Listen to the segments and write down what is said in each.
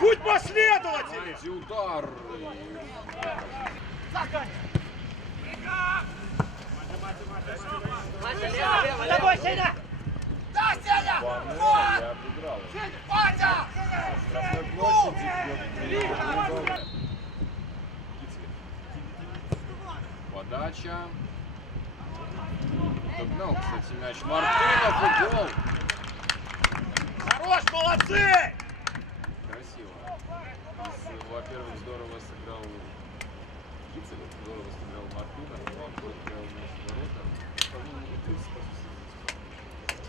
Будь последователем! Удар! Давай, Сеня! Да, Сеня! Вот! Ватя! Подача. Догнал, кстати, мяч Мартынов и гол. Хорош, молодцы! Красиво. Во-первых, здорово сыграл Кицелев, здорово сыграл Мартынов, он сыграл мяч в ворота.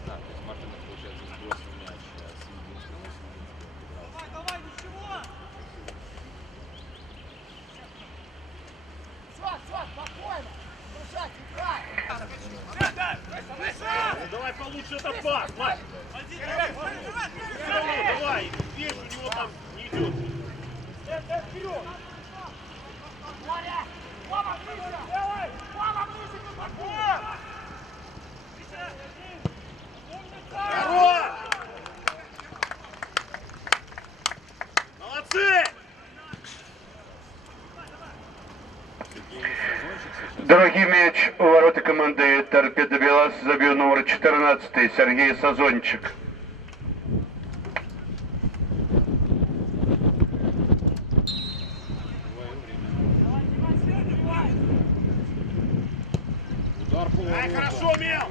Да, то есть Мартынов, получается, сбросил мяч с единственного. Давай, ничего! Сват, спокойно! Держать, играй! Давай получше этот пас, Вась! Давай, видишь, у него там не идет. Вперед! Вова, ближе! Вова, ближе к игроку! Хорош! Молодцы! Дорогий мяч у ворота команды «Торпедо Белас» забил номер 14 Сергей Сазончик. Удар по Ай, воротам. хорошо, Мел!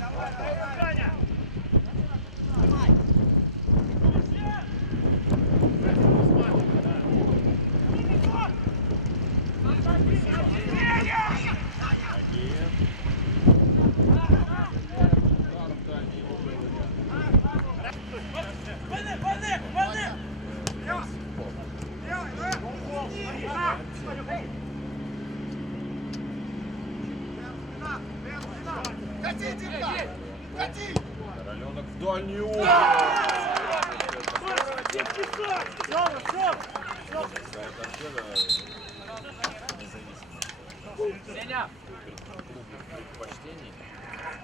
Давай, Саня! Кати, Димка! Кати! Короленок в дальний угол.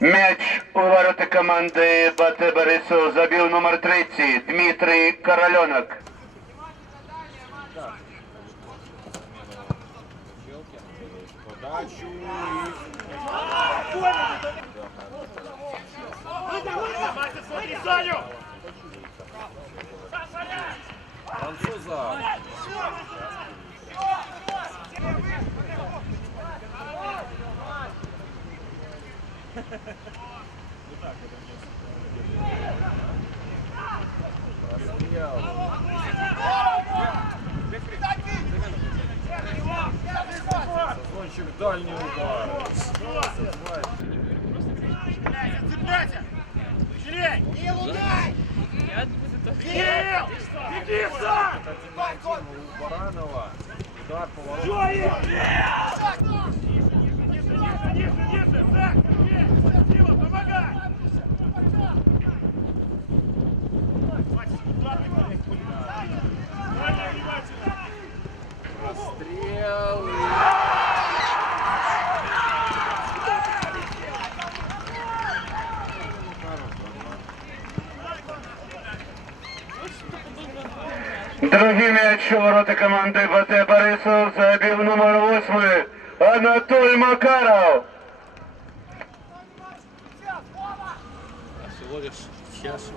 Мяч у ворота команды БАТ Борисов забил номер 3 Дмитрий Короленок. Подачу Смотри, Саню! француза. Сазончик дальний удар. Цепляйся! Быстрей! Не лутай! Кирилл! Беги сам! У Баранова. Удар по воротам. Джои! Держи! Зак! Дима, помогай! Расстрел. Другий мяч у ворота команды БАТ Борисов забил номер 8 Анатолий Макаров. Всего лишь сейчас.